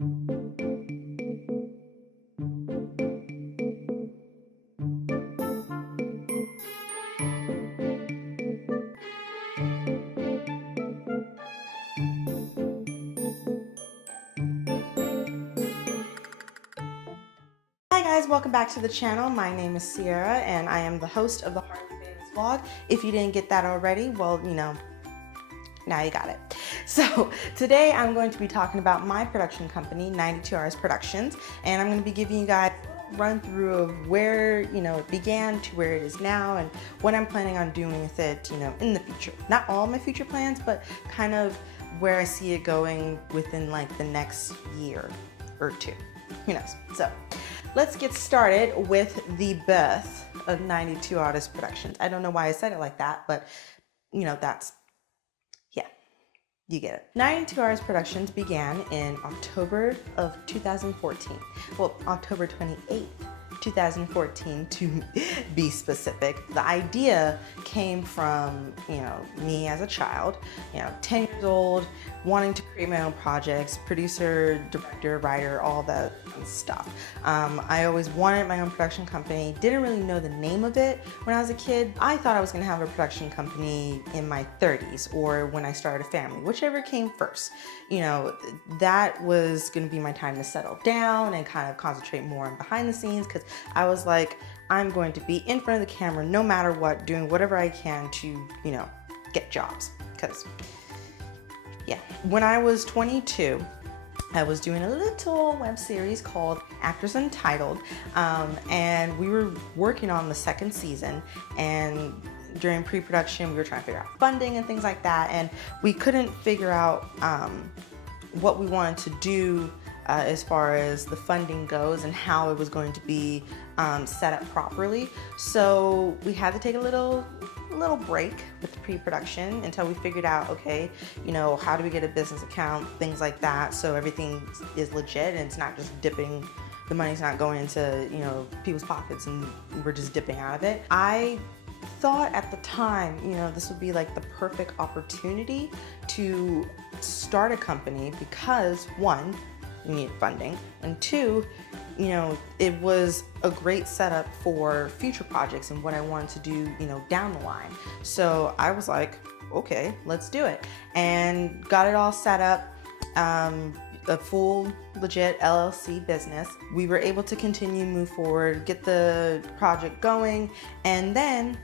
Hi guys, welcome back to the channel. My name is Ceirra and I am the host of the Hardly Famous Vlog. If you didn't get that already, well, you know, now you got it. So today I'm going to be talking about my production company, 92ARTIST Productions, and I'm going to be giving you guys a run through of where, you know, it began to where it is now and what I'm planning on doing with it, you know, in the future. Not all my future plans, but kind of where I see it going within like the next year or two. Who knows? So let's get started with the birth of 92ARTIST Productions. I don't know why I said it like that, but you know, that's, yeah, you get it. 92ARTIST Productions began in October of 2014. Well, October 28th, 2014 to be specific. The idea came from, you know, me as a child, you know, 10 years old, wanting to create my own projects, producer, director, writer, all that stuff. I always wanted my own production company, didn't really know the name of it when I was a kid. I thought I was gonna have a production company in my 30s or when I started a family, whichever came first. You know, that was gonna be my time to settle down and kind of concentrate more on behind the scenes, because I was like, I'm going to be in front of the camera no matter what, doing whatever I can to, you know, get jobs. Because, yeah, when I was 22, I was doing a little web series called Actors Untitled, and we were working on the second season, and during pre-production we were trying to figure out funding and things like that, and we couldn't figure out what we wanted to do as far as the funding goes and how it was going to be set up properly. So we had to take a little break with the pre-production until we figured out, okay, you know, how do we get a business account, things like that, so everything is legit and it's not just dipping, the money's not going into, you know, people's pockets and we're just dipping out of it. I thought at the time, you know, this would be like the perfect opportunity to start a company because, one, you need funding, and two, you know, it was a great setup for future projects and what I wanted to do, you know, down the line. So I was like, okay, let's do it, and got it all set up, a full legit LLC business. We were able to continue, move forward, get the project going, and then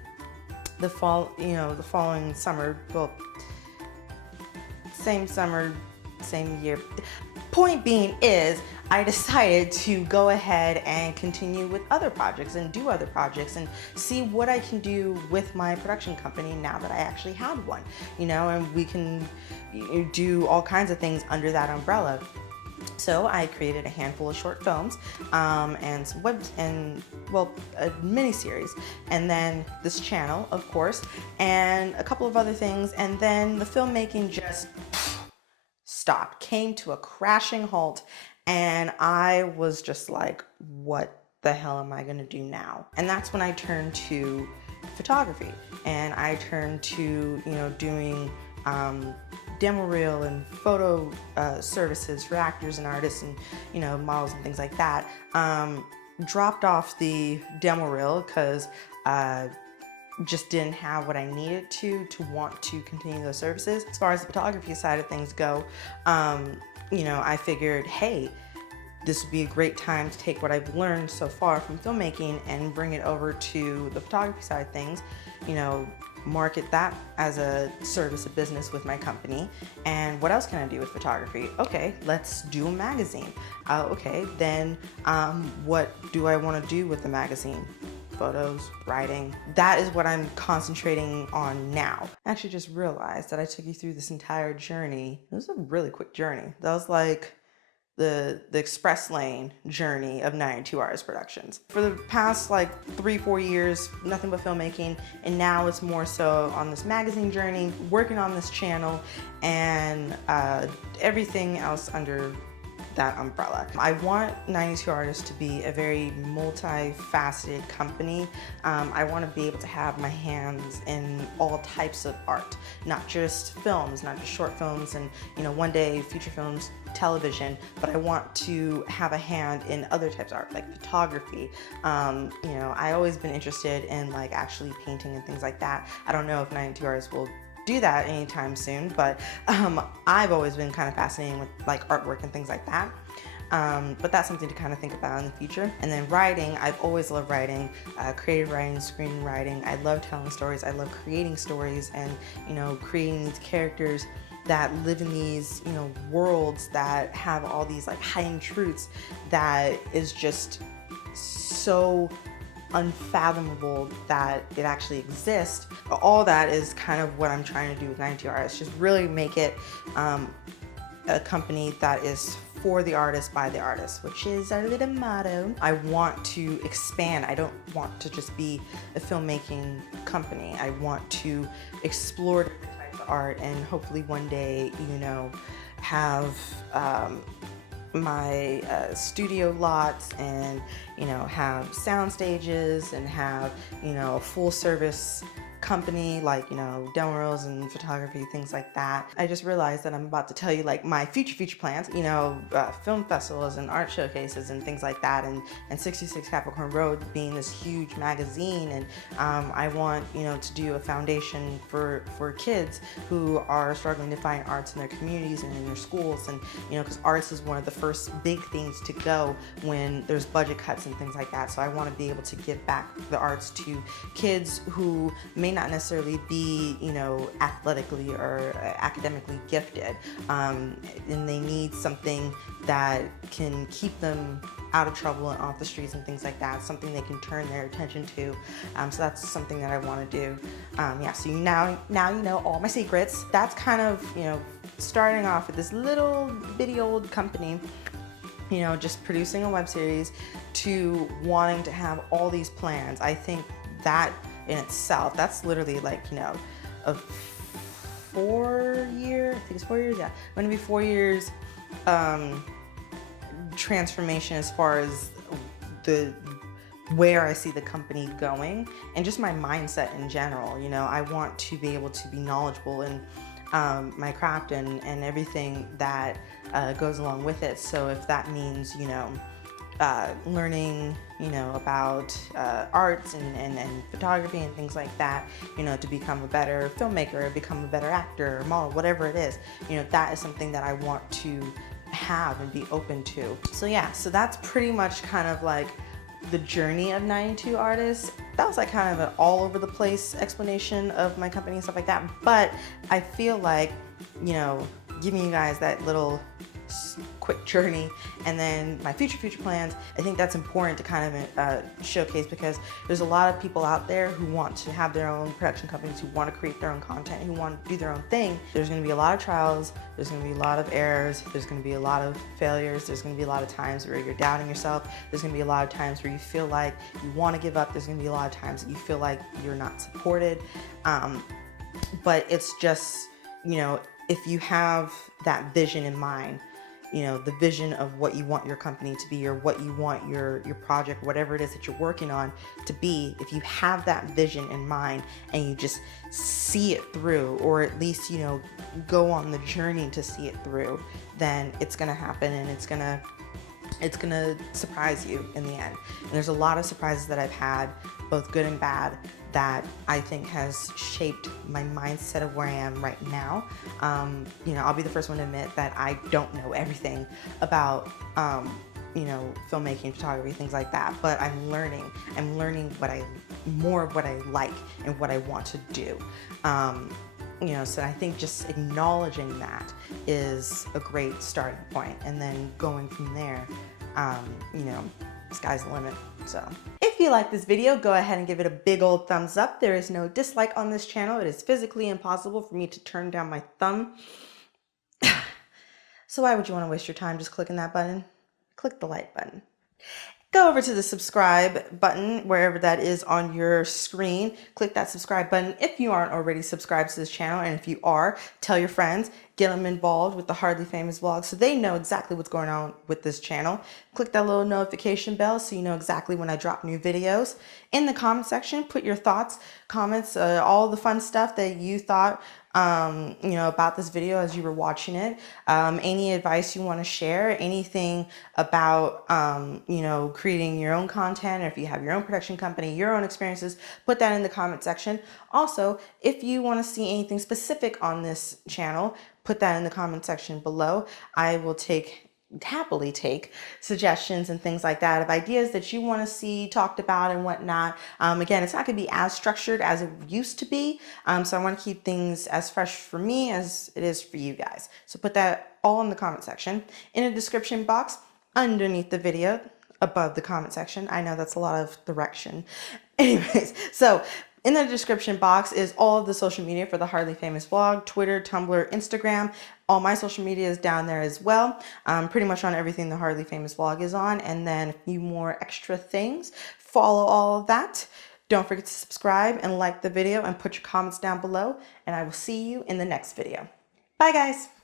the following summer, well, same summer, same year. Point being is, I decided to go ahead and continue with other projects and do other projects and see what I can do with my production company now that I actually had one, you know, and we can do all kinds of things under that umbrella. So I created a handful of short films and some webs and, well, a mini series, and then this channel, of course, and a couple of other things, and then the filmmaking just stopped, came to a crashing halt, and I was just like, what the hell am I gonna do now? And that's when I turned to photography, and I turned to, you know, doing demo reel and photo services for actors and artists and, you know, models and things like that. Dropped off the demo reel because just didn't have what I needed to want to continue those services. As far as the photography side of things go, you know, I figured, hey, this would be a great time to take what I've learned so far from filmmaking and bring it over to the photography side of things, you know, market that as a service, a business with my company. And what else can I do with photography? Okay, let's do a magazine. Okay, then what do I want to do with the magazine? Photos, writing. That is what I'm concentrating on now. I actually just realized that I took you through this entire journey. It was a really quick journey. That was like the express lane journey of 92ARTIST Productions. For the past like 3-4 years, nothing but filmmaking, and now it's more so on this magazine journey, working on this channel, and everything else under that umbrella. I want 92 Artists to be a very multifaceted company. I want to be able to have my hands in all types of art, not just films, not just short films and, you know, one day feature films, television, but I want to have a hand in other types of art, like photography. You know, I always been interested in like actually painting and things like that. I don't know if 92 Artists will do that anytime soon, but I've always been kind of fascinated with like artwork and things like that. But that's something to kind of think about in the future. And then writing, I've always loved writing, creative writing, screenwriting. I love telling stories. I love creating stories and, you know, creating these characters that live in these, you know, worlds that have all these like hidden truths that is just so unfathomable that it actually exists. All that is kind of what I'm trying to do with 92 Artists, just really make it a company that is for the artist, by the artist, which is our little motto. I want to expand. I don't want to just be a filmmaking company. I want to explore different types of art and hopefully one day, you know, have my studio lots and, you know, have sound stages and have, you know, a full service company like, you know, demo reels and photography, things like that. I just realized that I'm about to tell you like my future plans, you know, film festivals and art showcases and things like that, and 66 Capricorn Road being this huge magazine, and I want, you know, to do a foundation for kids who are struggling to find arts in their communities and in their schools, and, you know, because arts is one of the first big things to go when there's budget cuts and things like that. So I want to be able to give back the arts to kids who may not necessarily be, you know, athletically or academically gifted, and they need something that can keep them out of trouble and off the streets and things like that, something they can turn their attention to. So that's something that I want to do. Yeah, so now you know all my secrets. That's kind of, you know, starting off with this little bitty old company, you know, just producing a web series, to wanting to have all these plans. I think that in itself, that's literally like, you know, a 4 year, I think it's 4 years, yeah, going to be 4 years transformation as far as the where I see the company going and just my mindset in general. You know, I want to be able to be knowledgeable in my craft and everything that goes along with it. So if that means, you know, learning, you know, about arts and photography and things like that, you know, to become a better filmmaker, become a better actor, model, whatever it is, you know, that is something that I want to have and be open to. So yeah, so that's pretty much kind of like the journey of 92 Artists. That was like kind of an all over the place explanation of my company and stuff like that, but I feel like, you know, giving you guys that little quick journey and then my future plans, I think that's important to kind of showcase, because there's a lot of people out there who want to have their own production companies, who want to create their own content, who want to do their own thing. There's going to be a lot of trials, there's going to be a lot of errors, there's going to be a lot of failures, there's going to be a lot of times where you're doubting yourself, there's going to be a lot of times where you feel like you want to give up, there's going to be a lot of times that you feel like you're not supported, but it's just, you know, if you have that vision in mind, you know, the vision of what you want your company to be, or what you want your project, whatever it is that you're working on to be, if you have that vision in mind and you just see it through, or at least, you know, go on the journey to see it through, then it's gonna happen, and it's gonna surprise you in the end. And there's a lot of surprises that I've had, both good and bad, that I think has shaped my mindset of where I am right now. You know, I'll be the first one to admit that I don't know everything about, you know, filmmaking, photography, things like that, but I'm learning more of what I like and what I want to do. You know, so I think just acknowledging that is a great starting point, and then going from there, you know, sky's the limit. So if you like this video, go ahead and give it a big old thumbs up. There is no dislike on this channel. It is physically impossible for me to turn down my thumb. So why would you want to waste your time just clicking that button? Click the like button. go over to the subscribe button wherever that is on your screen. Click that subscribe button if you aren't already subscribed to this channel, and if you are, tell your friends, get them involved with the Hardly Famous vlog so they know exactly what's going on with this channel. Click that little notification bell so you know exactly when I drop new videos. In the comment section, put your thoughts, comments, all the fun stuff that you thought about this video as you were watching it. Any advice you want to share, anything about, creating your own content, or if you have your own production company, your own experiences, put that in the comment section. Also, if you want to see anything specific on this channel, put that in the comment section below. I will happily take suggestions and things like that of ideas that you want to see talked about and whatnot. Again, it's not going to be as structured as it used to be, so I want to keep things as fresh for me as it is for you guys. So put that all in the comment section. In a description box underneath the video, above the comment section. I know that's a lot of direction. Anyways, so in the description box is all of the social media for the Hardly Famous vlog: Twitter, Tumblr, Instagram. All my social media is down there as well. Pretty much on everything the Hardly Famous vlog is on, and then a few more extra things. Follow all of that. Don't forget to subscribe and like the video and put your comments down below, and I will see you in the next video. Bye guys.